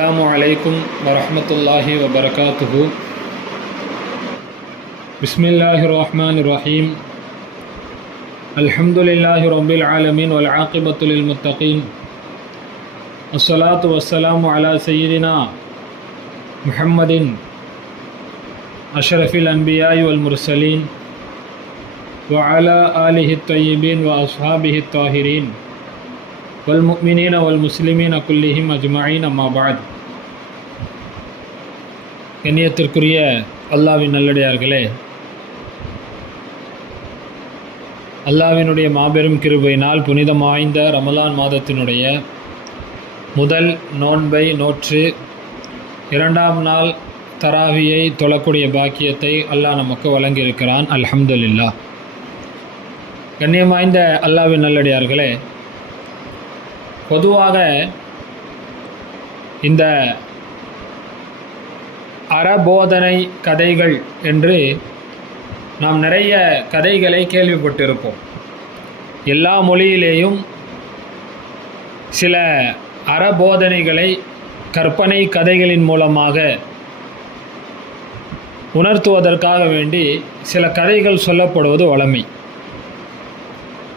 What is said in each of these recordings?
السلام عليكم ورحمة الله وبركاته. بسم الله الرحمن الرحيم. الحمد لله رب العالمين والعاقبة للمتقين. الصلاة والسلام على سيدنا محمد أشرف الأنبياء والمرسلين وعلى آله الطيبين وأصحابه الطاهرين والمؤمنين والمسلمين كلهم أجمعين أما بعد. கண்ணியத்திற்குரிய அல்லாஹ்வின் நல்லடியார்களே, அல்லாஹ்வினுடைய மாபெரும் கிருபையினால் புனிதம் வாய்ந்த ரமலான் மாதத்தினுடைய முதல் நோன்பை நோற்று இரண்டாம் நாள் தராவியை தொழக்கூடிய பாக்கியத்தை அல்லாஹ் நமக்கு வழங்கியிருக்கிறான். அல்ஹம்துலில்லாஹ். கண்ணியம் வாய்ந்த அல்லாஹ்வின் நல்லடியார்களே, பொதுவாக இந்த அறபோதனை கதைகள் என்று நாம் நிறைய கதைகளை கேள்விப்பட்டிருப்போம். எல்லா மொழியிலேயும் சில அறபோதனைகளை கற்பனை கதைகளின் மூலமாக உணர்த்துவதற்காக வேண்டி சில கதைகள் சொல்லப்படுவது வழமை.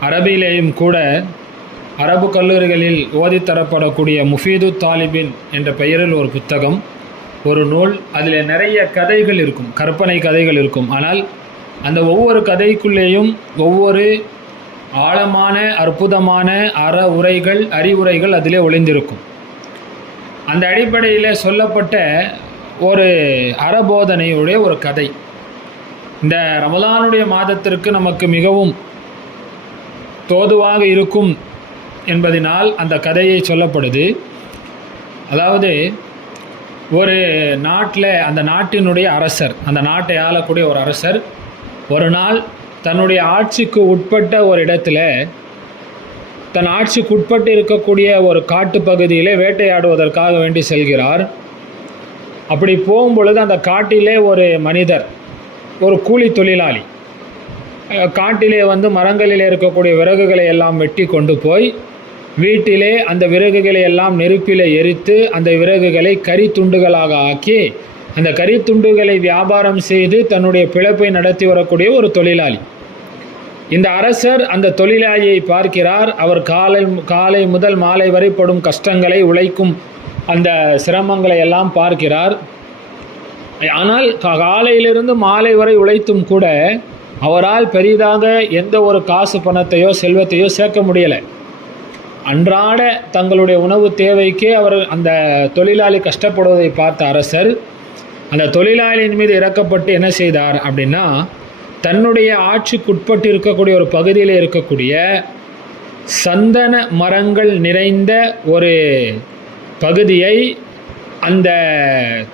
அரபியிலேயும் கூட அரபு கல்லூரிகளில் ஓதித்தரப்படக்கூடிய முஃபீது தாலிபின் என்ற பெயரில் ஒரு புத்தகம், ஒரு நூல். அதில் நிறைய கதைகள் இருக்கும், கற்பனை கதைகள் இருக்கும். ஆனால் அந்த ஒவ்வொரு கதைக்குள்ளேயும் ஒவ்வொரு ஆழமான அற்புதமான அறவுரைகள், அறிவுரைகள் அதிலே ஒளிந்திருக்கும். அந்த அடிப்படையில் சொல்லப்பட்ட ஒரு அறபோதனையுடைய ஒரு கதை இந்த ரமலானுடைய மாதத்திற்கு நமக்கு மிகவும் தோதுவாக இருக்கும் என்பதனால் அந்த கதையை சொல்லப்படுது. அதாவது ஒரு நாட்டில் அந்த நாட்டினுடைய அரசர், அந்த நாட்டை ஆளக்கூடிய ஒரு அரசர் ஒரு நாள் தன்னுடைய ஆட்சிக்கு உட்பட்ட ஒரு இடத்துல, தன் ஆட்சிக்கு உட்பட்டு இருக்கக்கூடிய ஒரு காட்டுப்பகுதியிலே வேட்டையாடுவதற்காக வேண்டி செல்கிறார். அப்படி போகும்பொழுது அந்த காட்டிலே ஒரு மனிதர், ஒரு கூலி தொழிலாளி, காட்டிலே மரங்களிலே இருக்கக்கூடிய விறகுகளை எல்லாம் வெட்டி கொண்டு போய் வீட்டிலே அந்த விறகுகளை எல்லாம் நெருப்பிலே எரித்து அந்த விறகுகளை கரி துண்டுகளாக ஆக்கி அந்த கரி துண்டுகளை வியாபாரம் செய்து தன்னுடைய பிழைப்பை நடத்தி வரக்கூடிய ஒரு தொழிலாளி. இந்த அரசர் அந்த தொழிலாளியை பார்க்கிறார். அவர் காலை முதல் மாலை வரை படும் கஷ்டங்களை, உழைக்கும் அந்த சிரமங்களை எல்லாம் பார்க்கிறார். ஆனால் காலையிலிருந்து மாலை வரை உழைத்தும் கூட அவரால் பெரிதாக எந்த ஒரு காசு பணத்தையோ செல்வத்தையோ சேர்க்க முடியலை. அன்றாட தங்களுடைய உணவு தேவைக்கு அவர் அந்த தொழிலாளி கஷ்டப்படுவதை பார்த்த அரசர் அந்த தொழிலாளியின் மீது இறக்கப்பட்டு என்ன செய்தார் அப்படின்னா, தன்னுடைய ஆட்சிக்குட்பட்டு இருக்கக்கூடிய ஒரு பகுதியில் இருக்கக்கூடிய சந்தன மரங்கள் நிறைந்த ஒரு பகுதியை அந்த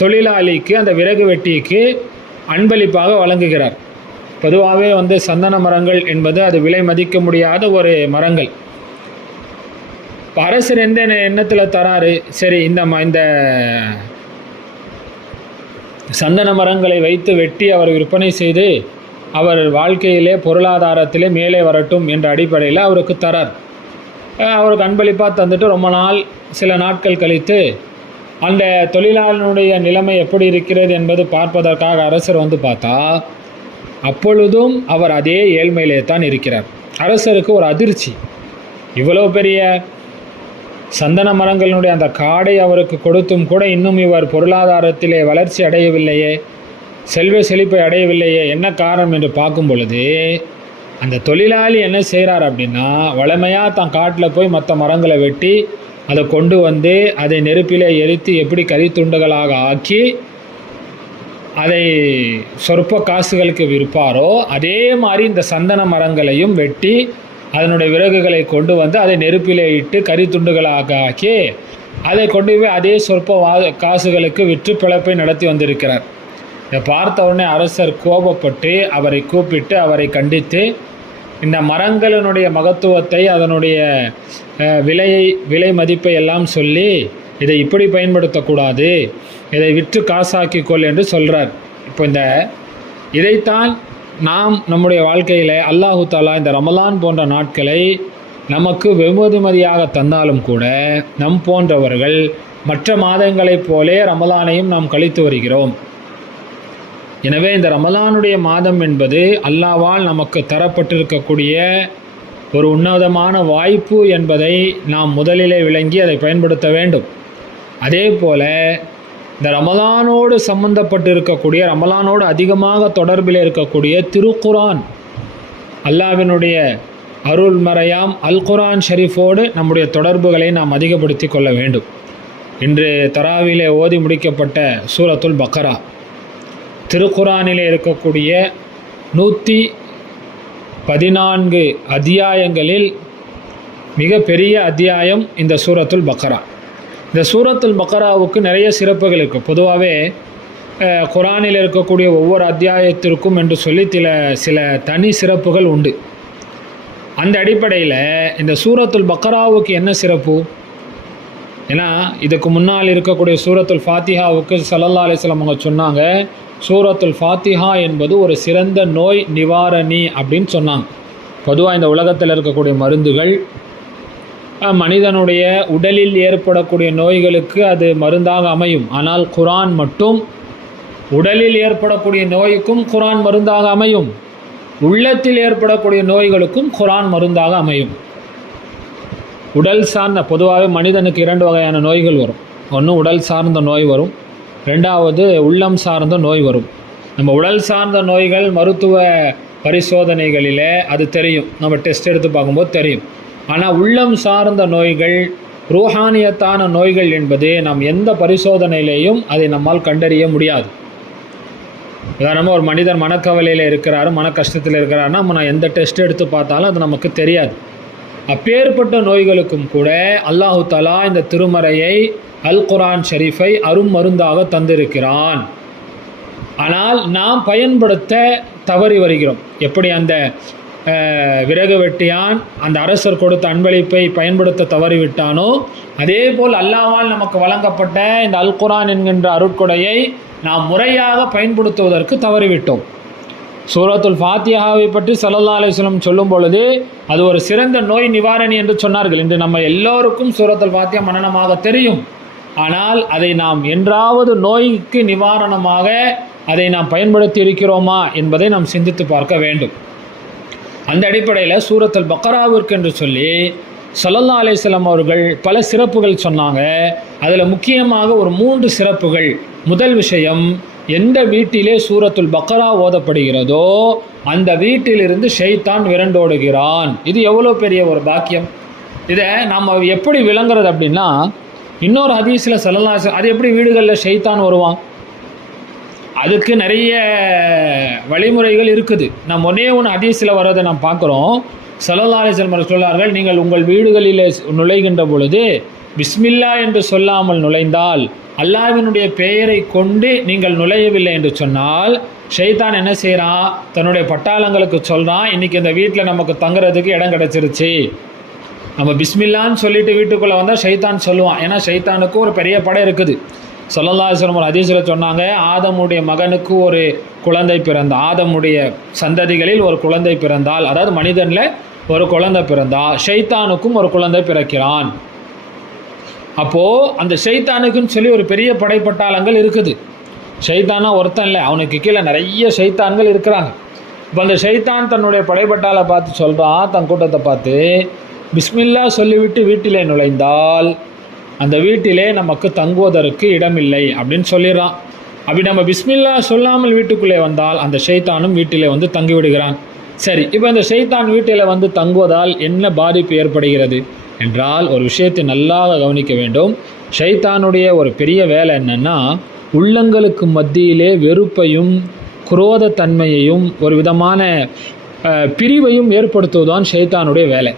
தொழிலாளிக்கு, அந்த விறகு வெட்டிக்கு அன்பளிப்பாக வழங்குகிறார். பொதுவாகவே சந்தன மரங்கள் என்பது அது விலை மதிக்க முடியாத ஒரு மரங்கள். அரசர் எந்த எண்ணத்தில் தராரு, சரி இந்த சந்தன மரங்களை வைத்து வெட்டி அவர் விற்பனை செய்து அவர் வாழ்க்கையிலே பொருளாதாரத்திலே மேலே வரட்டும் என்ற அடிப்படையில் அவருக்கு தரார். அவருக்கு அன்பளிப்பாக தந்துட்டு ரொம்ப நாள், சில நாட்கள் கழித்து அந்த தொழிலாளனுடைய நிலைமை எப்படி இருக்கிறது என்பது பார்ப்பதற்காக அரசர் பார்த்தா அப்பொழுதும் அவர் அதே ஏழ்மையிலே தான் இருக்கிறார். அரசருக்கு ஒரு அதிர்ச்சி, இவ்வளோ பெரிய சந்தன மரங்களினுடைய அந்த காடை அவருக்கு கொடுத்தும் கூட இன்னும் இவர் பொருளாதாரத்திலே வளர்ச்சி அடையவில்லையே, செல்வ செழிப்பை அடையவில்லையே, என்ன காரணம் என்று பார்க்கும் பொழுது அந்த தொழிலாளி என்ன செய்கிறார் அப்படின்னா, வழமையாக தான் காட்டில் போய் மற்ற மரங்களை வெட்டி அதை கொண்டு அதை நெருப்பிலே எரித்து எப்படி கரித்துண்டுகளாக ஆக்கி அதை சொற்ப காசுகளுக்கு விற்பாரோ அதே மாதிரி இந்த சந்தன மரங்களையும் வெட்டி அதனுடைய விறகுகளை கொண்டு அதை நெருப்பிலே இட்டு கரி துண்டுகளாக ஆக்கி அதை கொண்டு போய் அதே சொற்ப காசுகளுக்கு விற்று பிழைப்பை நடத்தி வந்திருக்கிறார். இதை பார்த்த உடனே அரசர் கோபப்பட்டு அவரை கூப்பிட்டு அவரை கண்டித்து இந்த மரங்களினுடைய மகத்துவத்தை, அதனுடைய விலை மதிப்பை எல்லாம் சொல்லி இதை இப்படி பயன்படுத்தக்கூடாது, இதை விற்று காசாக்கிக்கொள் என்று சொல்கிறார். இப்போ இதைத்தான் நாம் நம்முடைய வாழ்க்கையில் அல்லாஹு தாலா இந்த ரமலான் போன்ற நாட்களை நமக்கு வெகுமதியாக தந்தாலும் கூட நம் போன்றவர்கள் மற்ற மாதங்களைப் போலே ரமலானையும் நாம் கழித்து வருகிறோம். எனவே இந்த ரமலானுடைய மாதம் என்பது அல்லாஹ்வால் நமக்கு தரப்பட்டிருக்கக்கூடிய ஒரு உன்னதமான வாய்ப்பு என்பதை நாம் முதலிலே விளங்கி அதை பயன்படுத்த வேண்டும். அதே போல் இந்த ரமலானோடு சம்பந்தப்பட்டு இருக்கக்கூடிய, ரமலானோடு அதிகமாக தொடர்பில் இருக்கக்கூடிய திருக்குரான், அல்லாஹ்வினுடைய அருள்மறையாம் அல் குர்ஆன் ஷரீஃபோடு நம்முடைய தொடர்புகளை நாம் அதிகப்படுத்தி கொள்ள வேண்டும். இன்று தராவிலே ஓதி முடிக்கப்பட்ட சூரத்துல் பக்ரா, திருக்குரானிலே இருக்கக்கூடிய 114 அத்தியாயங்களில் மிக பெரிய அத்தியாயம் இந்த சூரத்துல் பக்ரா. இந்த சூரத்துல் பக்ராவுக்கு நிறைய சிறப்புகள் இருக்குது. பொதுவாகவே குரானில் இருக்கக்கூடிய ஒவ்வொரு அத்தியாயத்திற்கும் என்று சொல்லி சில தனி சிறப்புகள் உண்டு. அந்த அடிப்படையில் இந்த சூரத்துல் பக்ராவுக்கு என்ன சிறப்பு? ஏன்னா இதுக்கு முன்னால் இருக்கக்கூடிய சூரத்துல் ஃபாத்திஹாவுக்கு ஸல்லல்லாஹு அலைஹி வஸல்லம் அவங்க சொன்னாங்க, சூரத்துல் ஃபாத்திஹா என்பது ஒரு சிறந்த நோய் நிவாரணி அப்படின்னு சொன்னாங்க. பொதுவாக இந்த உலகத்தில் இருக்கக்கூடிய மருந்துகள் மனிதனுடைய உடலில் ஏற்படக்கூடிய நோய்களுக்கு அது மருந்தாக அமையும். ஆனால் குர்ஆன் மட்டும் உடலில் ஏற்படக்கூடிய நோய்க்கும் குர்ஆன் மருந்தாக அமையும், உள்ளத்தில் ஏற்படக்கூடிய நோய்களுக்கும் குர்ஆன் மருந்தாக அமையும். உடல் சார்ந்த, பொதுவாகவே மனிதனுக்கு 2 வகையான நோய்கள் வரும். ஒன்று உடல் சார்ந்த நோய் வரும், 2வது உள்ளம் சார்ந்த நோய் வரும். நம்ம உடல் சார்ந்த நோய்கள் மருத்துவ பரிசோதனைகளில் அது தெரியும், நம்ம டெஸ்ட் எடுத்து பார்க்கும்போது தெரியும். ஆனால் உள்ளம் சார்ந்த நோய்கள், ரூஹானியத்தான நோய்கள் என்பது நாம் எந்த பரிசோதனையிலேயும் அதை நம்மால் கண்டறிய முடியாது. உதாரணமாக ஒரு மனிதர் மனக்கவலையில் இருக்கிறாரு, மன கஷ்டத்தில் இருக்கிறாருன்னா நம்ம எந்த டெஸ்ட் எடுத்து பார்த்தாலும் அது நமக்கு தெரியாது. அப்பேற்பட்ட நோய்களுக்கும் கூட அல்லாஹு தஆலா இந்த திருமறையை அல் குர்ஆன் ஷரீஃபை அரும் மருந்தாக தந்திருக்கிறான். ஆனால் நாம் பயன்படுத்த தவறி வருகிறோம். எப்படி அந்த விறகு வெட்டியான் அந்த அரசர் கொடுத்த அன்பளிப்பை பயன்படுத்த தவறிவிட்டானோ, அதே போல் அல்லாஹ்வால் நமக்கு வழங்கப்பட்ட இந்த அல் குர்ஆன் என்கின்ற அருட்கொடையை நாம் முறையாக பயன்படுத்துவதற்கு தவறிவிட்டோம். சூரத்துல் ஃபாத்திஹாவை பற்றி ஸல்லல்லாஹு அலைஹி வஸல்லம் சொல்லும் பொழுது அது ஒரு சிறந்த நோய் நிவாரணி என்று சொன்னார்கள். இன்று நம்ம எல்லோருக்கும் சூரத்துல் ஃபாத்திஹா மனனமாக தெரியும். ஆனால் அதை நாம் என்றாவது நோய்க்கு நிவாரணமாக அதை நாம் பயன்படுத்தி இருக்கிறோமா என்பதை நாம் சிந்தித்து பார்க்க வேண்டும். அந்த அடிப்படையில் சூரத்துல் பக்ராவிற்கு என்று சொல்லி ஸல்லல்லாஹு அலைஹி வஸல்லம் அவர்கள் பல சிறப்புகள் சொன்னாங்க. அதில் முக்கியமாக ஒரு 3 சிறப்புகள். முதல் விஷயம், எந்த வீட்டிலே சூரத்துல் பக்ரா ஓதப்படுகிறதோ அந்த வீட்டிலிருந்து ஷைத்தான் விரண்டோடுகிறான். இது எவ்வளோ பெரிய ஒரு பாக்கியம்! இதை நம்ம எப்படி விளங்குறது அப்படின்னா, இன்னொரு ஹதீஸில் ஸல்லல்லாஹு அலைஹி வஸல்லம், அது எப்படி வீடுகளில் ஷைத்தான் வருவான்? அதுக்கு நிறைய வழிமுறைகள் இருக்குது. நம்ம ஒன்றே ஹதீஸில் வர்றதை நாம் பார்க்குறோம். ஸல்லல்லாஹு அலைஹி வஸல்லம் சொன்னார்கள், நீங்கள் உங்கள் வீடுகளில் நுழைகின்ற பொழுது பிஸ்மில்லா என்று சொல்லாமல் நுழைந்தால், அல்லாஹ்வினுடைய பெயரை கொண்டு நீங்கள் நுழையவில்லை என்று சொன்னால், ஷைத்தான் என்ன செய்கிறான்? தன்னுடைய பட்டாளங்களுக்கு சொல்கிறான், இன்றைக்கி இந்த வீட்டில் நமக்கு தங்குறதுக்கு இடம் கிடச்சிருச்சு. நம்ம பிஸ்மில்லான்னு சொல்லிட்டு வீட்டுக்குள்ளே வந்தால் ஷைத்தான் சொல்லுவான். ஏன்னா ஷைத்தானுக்கு ஒரு பெரிய படை இருக்குது. ஸல்லல்லாஹு அலைஹி வஸல்லம் ஒரு ஹதீஸில் சொன்னாங்க, ஆதமுடைய மகனுக்கு ஒரு குழந்தை பிறந்தால், ஆதமுடைய சந்ததிகளில் ஒரு குழந்தை பிறந்தால், அதாவது மனிதனில் ஒரு குழந்தை பிறந்தால் ஷைத்தானுக்கும் ஒரு குழந்தை பிறக்கிறான். அப்போது அந்த ஷைத்தானுக்குன்னு சொல்லி ஒரு பெரிய படைப்பட்டாளங்கள் இருக்குது. ஷைத்தானா ஒருத்தன் இல்லை, அவனுக்கு கீழே நிறைய ஷைத்தான்கள் இருக்கிறாங்க. இப்போ அந்த ஷைத்தான் தன்னுடைய படைப்பட்டாளை பார்த்து சொல்கிறான், தன் கூட்டத்தை பார்த்து, பிஸ்மில்லா சொல்லிவிட்டு வீட்டிலே நுழைந்தால் அந்த வீட்டிலே நமக்கு தங்குவதற்கு இடமில்லை அப்படின்னு சொல்லிடுறான். அப்படி நம்ம பிஸ்மில்லா சொல்லாமல் வீட்டுக்குள்ளே வந்தால் அந்த ஷைத்தானும் வீட்டிலே வந்து தங்கிவிடுகிறான். சரி, இப்போ இந்த ஷைத்தான் வீட்டில் வந்து தங்குவதால் என்ன பாதிப்பு ஏற்படுகிறது என்றால், ஒரு விஷயத்தை நல்லா கவனிக்க வேண்டும். ஷைத்தானுடைய ஒரு பெரிய வேலை என்னென்னா, உள்ளங்களுக்கு மத்தியிலே வெறுப்பையும் குரோதத்தன்மையையும் ஒரு விதமான பிரிவையும் ஏற்படுத்துவதுதான் ஷைத்தானுடைய வேலை.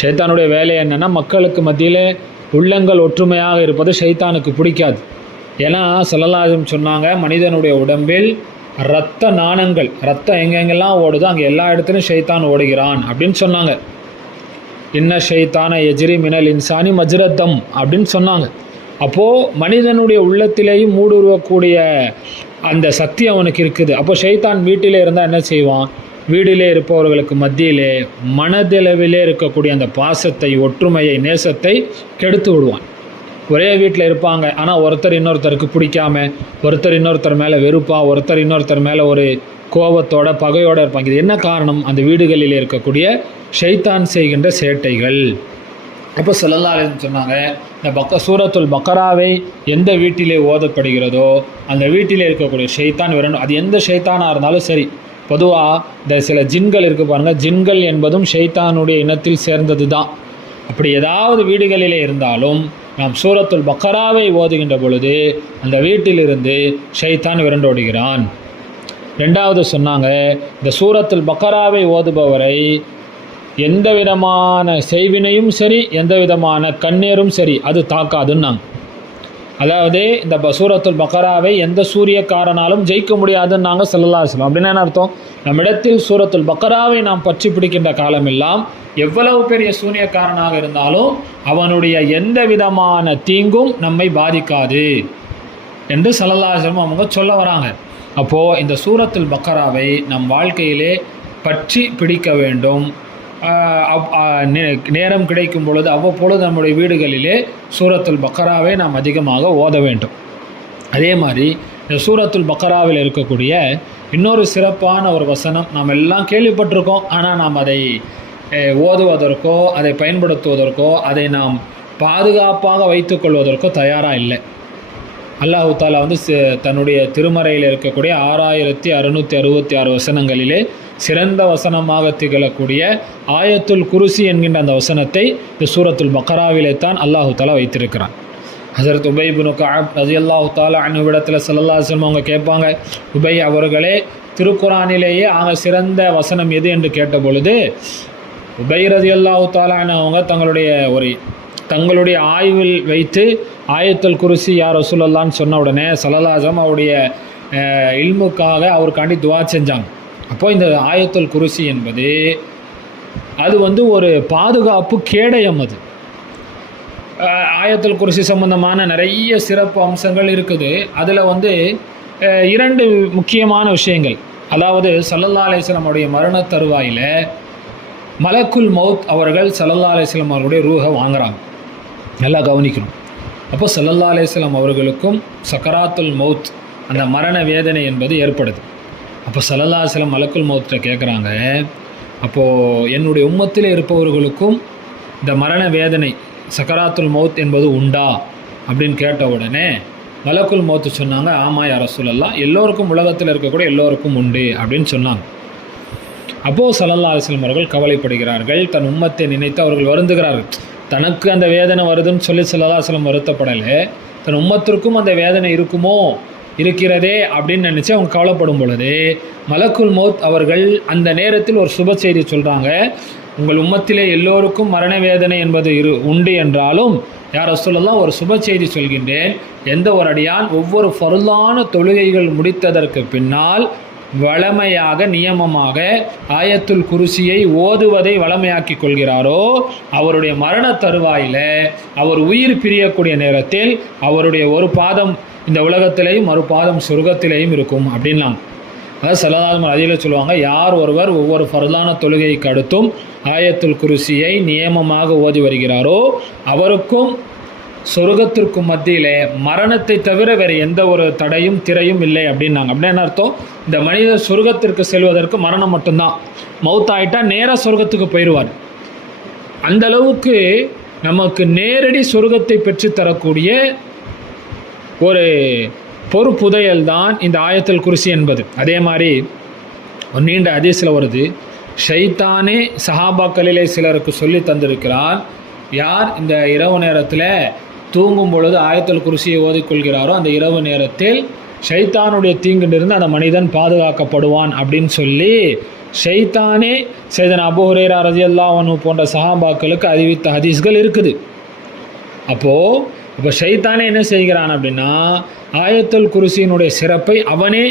ஷைத்தானுடைய வேலை என்னென்னா, மக்களுக்கு மத்தியில் உள்ளங்கள் ஒற்றுமையாக இருப்பது ஷைத்தானுக்கு பிடிக்காது. ஏன்னா ஸல்லல்லாஹு அலைஹி வஸல்லம் சொன்னாங்க, மனிதனுடைய உடம்பில் இரத்த நாணங்கள், ரத்தம் எங்கெங்கெல்லாம் ஓடுதோ அங்கே எல்லா இடத்துலையும் ஷைத்தான் ஓடுகிறான் அப்படின்னு சொன்னாங்க. இன்ன ஷைத்தான எஜ்ரி மினல் இன்சானி மஜ்ரத்தம் அப்படின்னு சொன்னாங்க. அப்போது மனிதனுடைய உள்ளத்திலேயும் ஊடுருவக்கூடிய அந்த சக்தி அவனுக்கு இருக்குது. அப்போ ஷைத்தான் வீட்டிலே இருந்தால் என்ன செய்வான்? வீடிலே இருப்பவர்களுக்கு மத்தியிலே மனதளவிலே இருக்கக்கூடிய அந்த பாசத்தை, ஒற்றுமையை, நேசத்தை கெடுத்து விடுவான். ஒரே வீட்டில் இருப்பாங்க, ஆனால் ஒருத்தர் இன்னொருத்தருக்கு பிடிக்காம, ஒருத்தர் இன்னொருத்தர் மேலே வெறுப்பாக, ஒருத்தர் இன்னொருத்தர் மேலே ஒரு கோபத்தோட பகையோடு இருப்பாங்க. இது என்ன காரணம்? அந்த வீடுகளில் இருக்கக்கூடிய ஷைத்தான் செய்கின்ற சேட்டைகள். அப்போ ஸல்லல்லாஹு அலைஹி வஸல்லம் சொன்னாங்க, இந்த சூரத்துல் பக்கராவை எந்த வீட்டிலே ஓதப்படுகிறதோ அந்த வீட்டிலே இருக்கக்கூடிய ஷைத்தான் விரண்டும். அது எந்த ஷைத்தானாக இருந்தாலும் சரி. பொதுவாக இந்த சில ஜின்கள் இருக்குது பாருங்கள், ஜின்கள் என்பதும் ஷைத்தானுடைய இனத்தில் சேர்ந்தது தான். அப்படி ஏதாவது வீடுகளிலே இருந்தாலும் நாம் சூரத்துல் பக்கராவை ஓதுகின்ற பொழுது அந்த வீட்டிலிருந்து ஷைத்தான் விரண்டோடுகிறான். ரெண்டாவது சொன்னாங்க, இந்த சூரத்துல் பக்கராவை ஓதுபவரை எந்த விதமான செய்வினையும் சரி, எந்த விதமான கண்ணீரும் சரி அது தாக்காதுன்னாங்க. அதாவது இந்த சூரத்துல் பக்கராவை எந்த சூரியக்காரனாலும் ஜெயிக்க முடியாதுன்னாங்க ஸல்லல்லாஹு அலைஹி வஸல்லம். அப்படின்னு என்ன அர்த்தம்? நம்மிடத்தில் சூரத்துல் பக்கராவை நாம் பற்றி பிடிக்கின்ற காலமெல்லாம் எவ்வளவு பெரிய சூரியக்காரனாக இருந்தாலும் அவனுடைய எந்த விதமான தீங்கும் நம்மை பாதிக்காது என்று ஸல்லல்லாஹு அலைஹி வஸல்லம் அவங்க சொல்ல வராங்க. அப்போது இந்த சூரத்துல் பக்கராவை நம் வாழ்க்கையிலே பற்றி பிடிக்க வேண்டும். நேரம் கிடைக்கும் பொழுது அவ்வப்பொழுது நம்முடைய வீடுகளிலே சூரத்துல் பக்கராவை நாம் அதிகமாக ஓத வேண்டும். அதே மாதிரி இந்த சூரத்துல் பக்கராவில் இருக்கக்கூடிய இன்னொரு சிறப்பான ஒரு வசனம் நாம் எல்லாம் கேள்விப்பட்டிருக்கோம், ஆனால் நாம் அதை ஓதுவதற்கோ அதை பயன்படுத்துவதற்கோ அதை நாம் பாதுகாப்பாக வைத்துக்கொள்வதற்கோ தயாராக இல்லை. அல்லாஹு தாலா தன்னுடைய திருமறையில் இருக்கக்கூடிய 6666 வசனங்களிலே சிறந்த வசனமாக திகழக்கூடிய ஆயத்துல் குருசி என்கின்ற அந்த வசனத்தை இந்த சூரத்துல் பக்கராவிலே தான் அல்லாஹு தாலா வைத்திருக்கிறான். ஹஸரத் உபை இப்னு கஅப் ரலியல்லாஹு தஆலா அன்ஹு இடத்துல ஸல்லல்லாஹு அலைஹி வஸல்லம் அவங்க கேட்பாங்க, உபை அவர்களே, திருக்குரானிலேயே ஆக சிறந்த வசனம் எது என்று கேட்ட பொழுது உபை ரலியல்லாஹு தஆலா அவங்க தங்களுடைய ஆய்வில் வைத்து ஆயத்துல் குருசி யா ரசூலல்லாஹ்னு சொன்ன உடனே ஸல்லல்லாஹு அலைஹி வஸல்லம் அவருடைய இல்முக்காக அவருக்காண்டி துஆ செஞ்சாங்க. அப்போது இந்த ஆயத்துல் குருசி என்பது அது ஒரு பாதுகாப்பு கேடயம். அது ஆயத்துல் குருசி சம்பந்தமான நிறைய சிறப்பு அம்சங்கள் இருக்குது. அதில் 2 முக்கியமான விஷயங்கள். அதாவது ஸல்லல்லாஹு அலைஹி வஸல்லம் அவருடைய மரண தருவாயில் மலக்குல் மௌத் அவர்கள் ஸல்லல்லாஹு அலைஹி வஸல்லம் அவருடைய ரூஹை வாங்குறாங்க. நல்லா கவனிக்கணும். அப்போ ஸல்லல்லாஹு அலைஹி வஸல்லம் அவர்களுக்கும் சக்கராத்துல் மௌத் அந்த மரண வேதனை என்பது ஏற்படுது. அப்போ ஸல்லல்லாஹு அலைஹி வஸல்லம் மலக்குல் மௌத்கிட்ட கேட்குறாங்க, அப்போது என்னுடைய உம்மத்தில் இருப்பவர்களுக்கும் இந்த மரண வேதனை சக்கராத்துல் மௌத் என்பது உண்டா அப்படின்னு கேட்ட உடனே மலக்குல் மௌத் சொன்னாங்க, ஆமாம் யா ரசூலல்லாஹ், எல்லோருக்கும் உலகத்தில் இருக்கக்கூடிய எல்லோருக்கும் உண்டு அப்படின்னு சொன்னாங்க. அப்போது ஸல்லல்லாஹு அலைஹி வஸல்லம் அவர்கள் கவலைப்படுகிறார்கள், தன் உம்மத்தை நினைத்து அவர்கள் வருந்துகிறார்கள். தனக்கு அந்த வேதனை வருதுன்னு சொல்லி ஸல்லல்லாஹு அலைஹி வஸல்லம் வருத்தப்படலை, தன் உம்மத்திற்கும் அந்த வேதனை இருக்கிறதே அப்படின்னு நினச்சி அவங்க கவலைப்படும் பொழுது மலக்குல் மௌத் அவர்கள் அந்த நேரத்தில் ஒரு சுப செய்தி சொல்கிறாங்க, உங்கள் உம்மத்திலே எல்லோருக்கும் மரண வேதனை என்பது உண்டு என்றாலும் யா ரசூலல்லாஹ், ஒரு சுப செய்தி சொல்கின்றேன், எந்த ஒரு அடியான் ஒவ்வொரு ஃபர்லான தொழுகைகள் முடித்ததற்கு பின்னால் வளமையாக நியமமாக ஆயத்துல் குருசியை ஓதுவதை வளமையாக்கி கொள்கிறாரோ அவருடைய மரண தருவாயில் அவர் உயிர் பிரியக்கூடிய நேரத்தில் அவருடைய ஒரு பாதம் இந்த உலகத்திலேயும் மறு பாதம் சொர்க்கத்திலேயும் இருக்கும் அப்படின்லாம். அதாவது ஸல்லல்லாஹு அலைஹி சொல்லுவாங்க, யார் ஒருவர் ஒவ்வொரு ஃபர்லான தொழுகைக்கு அடுத்தும் ஆயத்துல் குருசியை நியமமாக ஓதி வருகிறாரோ அவருக்கும் சொர்க்கத்திற்கும் மத்தியிலே மரணத்தை தவிர வேறு எந்த ஒரு தடையும் திரையும் இல்லை அப்படின்னாங்க. அப்படின்னா என்ன அர்த்தம்? இந்த மனிதர் சொர்க்கத்திற்கு செல்வதற்கு மரணம் மட்டும்தான். மௌத்தாயிட்டா நேராக சொர்க்கத்துக்கு போயிடுவார். அந்த அளவுக்கு நமக்கு நேரடி சொர்க்கத்தை பெற்றுத்தரக்கூடிய ஒரு பொறுப்புதையல் தான் இந்த ஆயத்துல் குர்சி என்பது. அதே மாதிரி ஒரு நீண்ட ஹதீஸில் வருது, ஷைத்தானே சஹாபாக்களிலே சிலருக்கு சொல்லி தந்திருக்கிறார், யார் இந்த இரவு நேரத்தில் தூங்கும் பொழுது ஆயத்துல் குர்சியை ஓதிக்கொள்கிறாரோ அந்த இரவு நேரத்தில் ஷைத்தானுடைய தீங்கிலிருந்து அந்த மனிதன் பாதுகாக்கப்படுவான் அப்படின்னு சொல்லி ஷைத்தானே சையதுனா அபூ ஹுரைரா ரலியல்லாஹு அன்ஹு போன்ற சஹாபாக்களுக்கு அறிவித்த ஹதீஸ்கள் இருக்குது. இப்போ ஷைத்தானே என்ன செய்கிறான் அப்படின்னா ஆயத்துல் குர்சியினுடைய சிறப்பை அவனே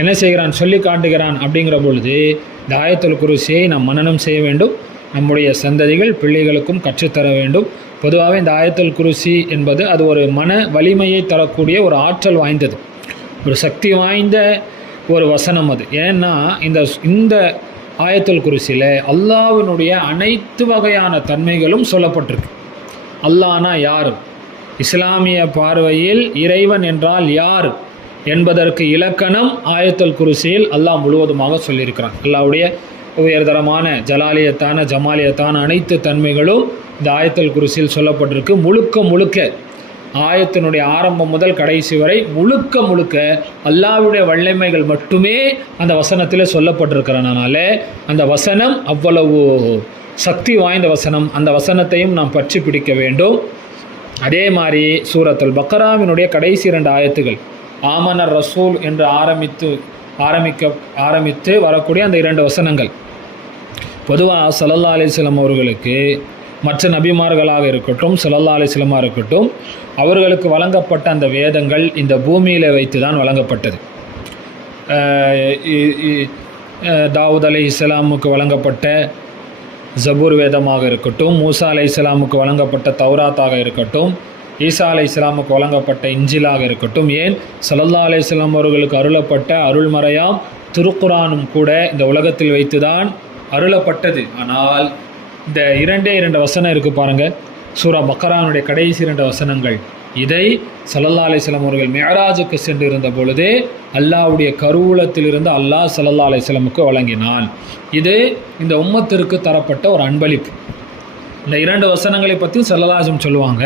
என்ன செய்கிறான் சொல்லி காட்டுகிறான். அப்படிங்கிற பொழுது இந்த ஆயத்துல் குர்சியை நாம் மனனம் செய்ய வேண்டும், நம்முடைய சந்ததிகள் பிள்ளைகளுக்கும் கற்றுத்தர வேண்டும். பொதுவாகவே இந்த ஆயத்துல் குர்சி என்பது அது ஒரு மன வலிமையை தரக்கூடிய ஒரு ஆற்றல் வாய்ந்தது, ஒரு சக்தி வாய்ந்த ஒரு வசனம் அது. ஏன்னா இந்த ஆயத்துல் குர்சியில் அல்லாஹ்வினுடைய அனைத்து வகையான தன்மைகளும் சொல்லப்பட்டிருக்கு. அல்லாஹ்னா யார், இஸ்லாமிய பார்வையில் இறைவன் என்றால் யார் என்பதற்கு இலக்கணம் ஆயத்துல் குர்சியில் அல்லாஹ் முழுவதுமாக சொல்லியிருக்கிறான். அல்லாஹ்வுடைய உயர்தரமான ஜலாலியத்தான ஜமாலியத்தான அனைத்து தன்மைகளும் இந்த ஆயத்துல் குர்சியில் சொல்லப்பட்டிருக்கு. முழுக்க ஆயத்தினுடைய ஆரம்பம் முதல் கடைசி வரை முழுக்க அல்லாஹ்வுடைய வல்லமைகள் மட்டுமே அந்த வசனத்தில் சொல்லப்பட்டிருக்கிறனால அந்த வசனம் அவ்வளவு சக்தி வாய்ந்த வசனம். அந்த வசனத்தையும் நாம் பற்றி பிடிக்க வேண்டும். அதே மாதிரி சூரத்துல் பக்ராவினுடைய கடைசி 2 ஆயத்துகள் ஆமனர் ரசூல் என்று ஆரம்பித்து வரக்கூடிய அந்த 2 வசனங்கள் பொதுவாக ஸல்லல்லாஹு அலைஹி வஸல்லம் அவர்களுக்கு மற்ற நபிமார்களாக இருக்கட்டும், ஸல்லல்லாஹு அலைஹி வஸல்லமாக இருக்கட்டும், அவர்களுக்கு வழங்கப்பட்ட அந்த வேதங்கள் இந்த பூமியில் வைத்து தான் வழங்கப்பட்டது. தாவூத் அலைஹிஸ்ஸலாமுக்கு வழங்கப்பட்ட ஜபூர் வேதமாக இருக்கட்டும், மூசா அலைஹிஸ்ஸலாமுக்கு வழங்கப்பட்ட தௌராத்தாக இருக்கட்டும், ஈசா அலைஹிஸ்ஸலாமுக்கு வழங்கப்பட்ட இஞ்சிலாக இருக்கட்டும், ஏன் ஸல்லல்லாஹு அலைஹி வஸல்லம் அவர்களுக்கு அருளப்பட்ட அருள்மறையாம் திருக்குரானும் கூட இந்த உலகத்தில் வைத்து தான் அருளப்பட்டது. ஆனால் இந்த 2 வசனம் இருக்குது பாருங்கள், சூரா பக்ரானுடைய கடைசி 2 வசனங்கள். இதை ஸல்லல்லாஹு அலைஹி வஸல்லம் அவர்கள் மிஅராஜுக்கு சென்று இருந்த பொழுதே அல்லாஹ்வுடைய கருவூலத்திலிருந்து அல்லாஹ் ஸல்லல்லாஹு அலைஹி வஸல்லமுக்கு வழங்கினான். இது இந்த உம்மத்திற்கு தரப்பட்ட ஒரு அன்பளிப்பு. இந்த 2 வசனங்களை பற்றி ஸல்லல்லாஹு அலைஹி வஸல்லம் சொல்லுவாங்க,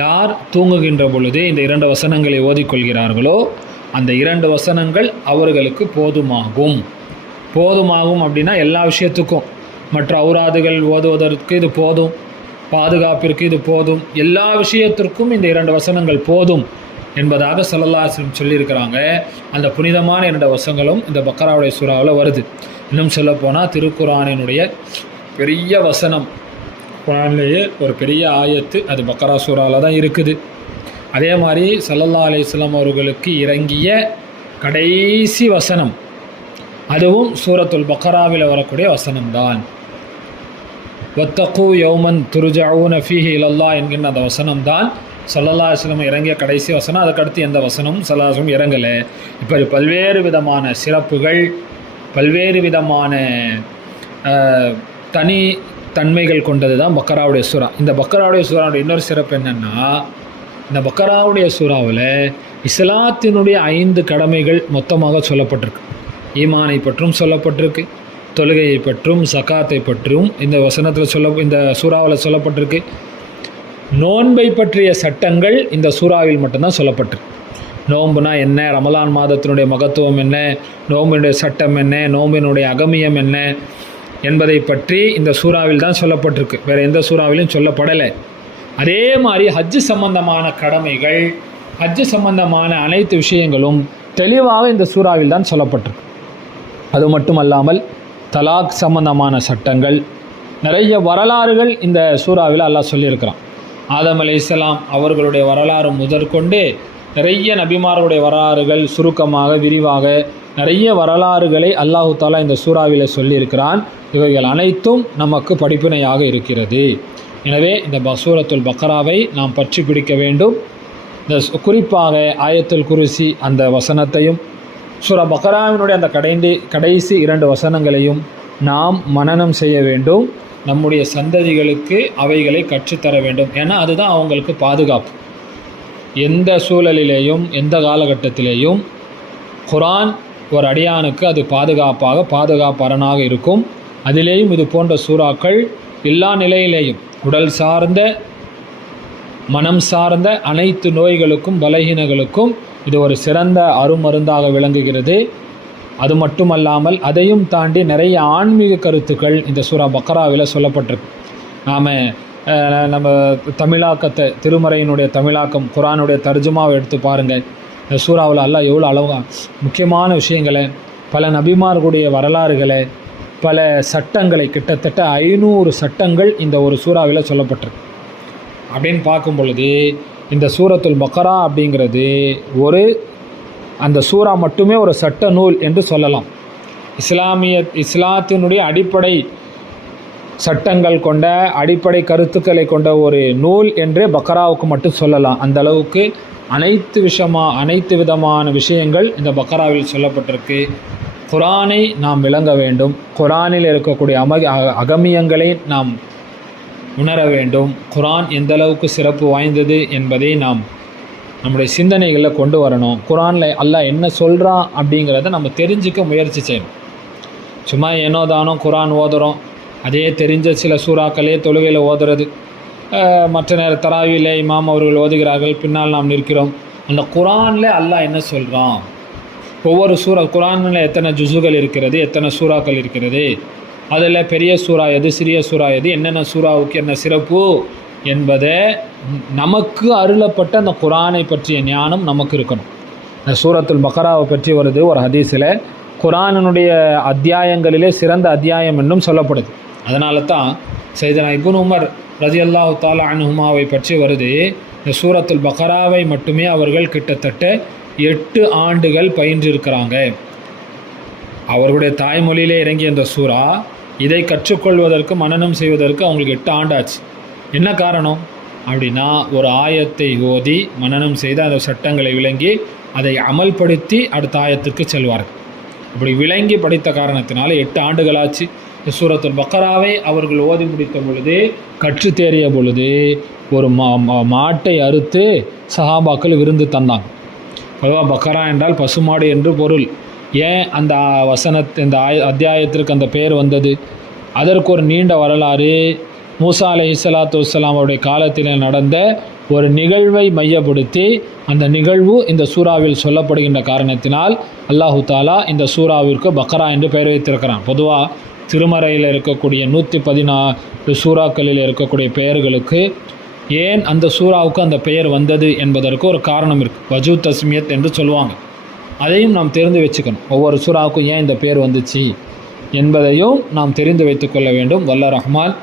யார் தூங்குகின்ற பொழுது இந்த 2 வசனங்களை ஓதிக்கொள்கிறார்களோ அந்த 2 வசனங்கள் அவர்களுக்கு போதுமாகும். அப்படின்னா எல்லா விஷயத்துக்கும், மற்ற ஔராதுகள் ஓதுவதற்கு இது போதும், பாதுகாப்பிற்கு இது போதும், எல்லா விஷயத்திற்கும் இந்த 2 வசனங்கள் போதும் என்பதாக ஸல்லல்லாஹு அலைஹி வஸல்லம் சொல்லியிருக்கிறாங்க. அந்த புனிதமான 2 வசனங்களும் இந்த பக்ராவுடைய சூறாவில் வருது. இன்னும் சொல்லப்போனால் திருக்குரானினுடைய பெரிய வசனம், குரான்லேயே ஒரு பெரிய ஆயத்து அது பக்ரா சூறாவில் தான் இருக்குது. அதே மாதிரி ஸல்லல்லாஹு அலைஹி வஸல்லம் அவர்களுக்கு இறங்கிய கடைசி வசனம் அதுவும் சூரத்துல் பக்ராவில் வரக்கூடிய வசனம்தான். வத்தகு யௌமன் துர்ஜஊன ஃபீஹி இலல்லாஹ் என்கின்ற அந்த வசனம்தான் ஸல்லல்லாஹு அலைஹி வஸல்லம் இறங்கிய கடைசி வசனம். அதுக்கடுத்து எந்த வசனமும் ஸல்லல்லாஹு அலைஹி வஸல்லம் இறங்கலை. இப்போ பல்வேறு விதமான சிறப்புகள், பல்வேறு விதமான தனி தன்மைகள் கொண்டது தான் பக்ராவுடைய சூறா. இந்த பக்ராவுடைய சூறாவுடைய இன்னொரு சிறப்பு என்னென்னா, இந்த பக்ராவுடைய சூறாவில் இஸ்லாத்தினுடைய 5 கடமைகள் மொத்தமாக சொல்லப்பட்டிருக்கு. ஈமானை பற்றும் சொல்லப்பட்டிருக்கு, தொழுகையை பற்றும், சகாத்தை பற்றும் இந்த வசனத்தில் இந்த சூறாவில் சொல்லப்பட்டிருக்கு. நோன்பை பற்றிய சட்டங்கள் இந்த சூறாவில் மட்டும்தான் சொல்லப்பட்டிருக்கு. நோன்புனா என்ன, ரமலான் மாதத்தினுடைய மகத்துவம் என்ன, நோம்பினுடைய சட்டம் என்ன, நோம்பினுடைய அகமியம் என்ன என்பதை பற்றி இந்த சூறாவில் தான் சொல்லப்பட்டிருக்கு. வேறு எந்த சூறாவிலும் சொல்லப்படலை. அதே மாதிரி ஹஜ்ஜு சம்பந்தமான கடமைகள், ஹஜ்ஜு சம்பந்தமான அனைத்து விஷயங்களும் தெளிவாக இந்த சூறாவில் தான் சொல்லப்பட்டிருக்கு. அது மட்டுமல்லாமல் தலாக் சம்பந்தமான சட்டங்கள், நிறைய வரலாறுகள் இந்த சூறாவில் அல்லாஹ் சொல்லியிருக்கிறான். ஆதம் அலைஹிஸ்ஸலாம் அவர்களுடைய வரலாறு முதற்கொண்டு நிறைய நபிமார்களுடைய வரலாறுகள் சுருக்கமாக விரிவாக நிறைய வரலாறுகளை அல்லாஹு தாலா இந்த சூறாவில் சொல்லியிருக்கிறான். இவைகள் அனைத்தும் நமக்கு படிப்பினையாக இருக்கிறது. எனவே இந்த சூரத்துல் பக்ராவை நாம் பற்றி பிடிக்க வேண்டும். இந்த குறிப்பாக ஆயத்துல் குர்சி அந்த வசனத்தையும் சூரா பக்ராவினுடைய அந்த கடைசி 2 வசனங்களையும் நாம் மனனம் செய்ய வேண்டும். நம்முடைய சந்ததிகளுக்கு அவைகளை கற்றுத்தர வேண்டும். ஏன்னா அதுதான் அவங்களுக்கு பாதுகாப்பு. எந்த சூழலிலேயும் எந்த காலகட்டத்திலேயும் குர்ஆன் ஒரு அடியானுக்கு அது பாதுகாப்பரணாக இருக்கும். அதிலேயும் இது போன்ற சூறாக்கள் எல்லா நிலையிலேயும் உடல் சார்ந்த மனம் சார்ந்த அனைத்து நோய்களுக்கும் பலகீனங்களுக்கும் இது ஒரு சிறந்த அருமருந்தாக விளங்குகிறது. அது மட்டுமல்லாமல் அதையும் தாண்டி நிறைய ஆன்மீக கருத்துக்கள் இந்த சூரா பக்ராவில் சொல்லப்பட்டிருக்கு. நம்ம தமிழாக்கத்தை, திருமறையினுடைய தமிழாக்கம், குர்ஆனுடைய தர்ஜுமாவை எடுத்து பாருங்கள். இந்த சூறாவில் அல்லாஹ் எவ்வளோ முக்கியமான விஷயங்களை, பல நபிமார்களுடைய வரலாறுகளை, பல சட்டங்களை, கிட்டத்தட்ட 500 சட்டங்கள் இந்த ஒரு சூறாவில் சொல்லப்பட்டிருக்கு. அப்படின்னு பார்க்கும் பொழுது இந்த சூரத்துல் பக்ரா அப்படிங்கிறது அந்த சூறா மட்டுமே ஒரு சட்ட நூல் என்று சொல்லலாம். இஸ்லாத்தினுடைய அடிப்படை சட்டங்கள் கொண்ட, அடிப்படை கருத்துக்களை கொண்ட ஒரு நூல் என்றே பக்ராவுக்கு மட்டும் சொல்லலாம். அந்த அளவுக்கு அனைத்து விதமான விஷயங்கள் இந்த பக்ராவில் சொல்லப்பட்டிருக்கு. குர்ஆனை நாம் விளங்க வேண்டும். குர்ஆனில் இருக்கக்கூடிய அகமியங்களை நாம் உணர வேண்டும். குர்ஆன் எந்த அளவுக்கு சிறப்பு வாய்ந்தது என்பதை நாம் நம்முடைய சிந்தனைகளில் கொண்டு வரணும். குர்ஆனில் அல்லாஹ் என்ன சொல்கிறான் அப்படிங்கிறத நம்ம தெரிஞ்சிக்க முயற்சி செய்யணும். சும்மா ஏனோ தானோ குர்ஆன் ஓதுறோம், அதே தெரிஞ்ச சில சூறாக்களே தொழுகையில் ஓதுறது, மற்ற நேர தராவியில் இமாம் அவர்கள் ஓதுகிறார்கள், பின்னால் நாம் நிற்கிறோம். அந்த குர்ஆனில் அல்லாஹ் என்ன சொல்கிறான், ஒவ்வொரு சூறா, குர்ஆனில் எத்தனை ஜுசுகள் இருக்கிறது, எத்தனை சூறாக்கள் இருக்கிறது, அதில் பெரிய சூறா எது, சிறிய சூறா எது, என்னென்ன சூறாவுக்கு என்ன சிறப்பு என்பதை நமக்கு அருளப்பட்ட அந்த குர்ஆனை பற்றிய ஞானம் நமக்கு இருக்கணும். இந்த சூரத்துல் பக்ராவை பற்றி வருது ஒரு ஹதீஸில், குர்ஆனினுடைய அத்தியாயங்களிலே சிறந்த அத்தியாயம் என்றும் சொல்லப்படுது. அதனால தான் சையதுனா இப்னு உமர் ரலியல்லாஹு தஆலா அன்ஹுமாவை பற்றி வருது, இந்த சூரத்துல் பக்ராவை மட்டுமே அவர்கள் கிட்டத்தட்ட 8 ஆண்டுகள் பயின்றிருக்கிறாங்க. அவர்களுடைய தாய்மொழியிலே இறங்கிய இந்த சூறா, இதை கற்றுக்கொள்வதற்கு மனனம் செய்வதற்கு அவங்களுக்கு 8 ஆண்டாச்சு. என்ன காரணம் அப்படின்னா, ஒரு ஆயத்தை ஓதி மனனம் செய்து அந்த சட்டங்களை விளங்கி அதை அமல்படுத்தி அடுத்த ஆயத்துக்கு செல்வார்கள். அப்படி விளங்கி படித்த காரணத்தினால 8 ஆண்டுகளாச்சு. சூரத்துல் பக்ராவை அவர்கள் ஓதி முடித்த பொழுது, கற்று தேறிய பொழுது ஒரு மாட்டை அறுத்து சஹாபாக்கள் விருந்து தந்தாங்க. பொதுவாக பக்ரா என்றால் பசுமாடு என்று பொருள். ஏன் அந்த இந்த அத்தியாயத்திற்கு அந்த பெயர் வந்தது? அதற்கு ஒரு நீண்ட வரலாறு. மூசா அலைஹிஸ்ஸலாத்து வஸ்ஸலாம் அவருடைய காலத்தில் நடந்த ஒரு நிகழ்வை மையப்படுத்தி அந்த நிகழ்வு இந்த சூறாவில் சொல்லப்படுகின்ற காரணத்தினால் அல்லாஹு தாலா இந்த சூறாவிற்கு பக்ரா என்று பெயர் வைத்திருக்கிறான். பொதுவாக திருமறையில் இருக்கக்கூடிய 114 சூறாக்களில் இருக்கக்கூடிய பெயர்களுக்கு ஏன் அந்த சூறாவுக்கு அந்த பெயர் வந்தது என்பதற்கு ஒரு காரணம் இருக்குது. வஜூ தஸ்மியத் என்று சொல்லுவாங்க. அதையும் நாம் தெரிந்து வச்சுக்கணும். ஒவ்வொரு சூறாவுக்கும் ஏன் இந்த பெயர் வந்துச்சு என்பதையும் நாம் தெரிந்து வைத்துக்கொள்ள வேண்டும். வல்ல ரஹ்மான்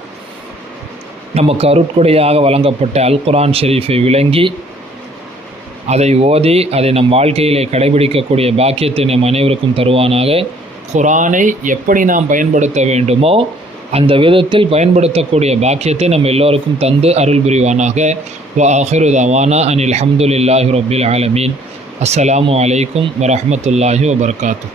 நமக்கு அருட்கொடையாக வழங்கப்பட்ட அல் குர்ஆன் ஷெரீஃபை விளங்கி அதை ஓதி அதை நம் வாழ்க்கையிலே கடைபிடிக்கக்கூடிய பாக்கியத்தை நம் அனைவருக்கும் தருவானாக. குர்ஆனை எப்படி நாம் பயன்படுத்த வேண்டுமோ அந்த விதத்தில் பயன்படுத்தக்கூடிய பாக்கியத்தை நம்ம எல்லோருக்கும் தந்து அருள் புரிவானாக. வ ஆஹிரு தவானா அனில் ஹம்துலில்லாஹி ரப்பில் ஆலமீன். அஸ்ஸலாமு அலைக்கும் வரஹ்மத்துல்லாஹி வபரகாத்துஹு.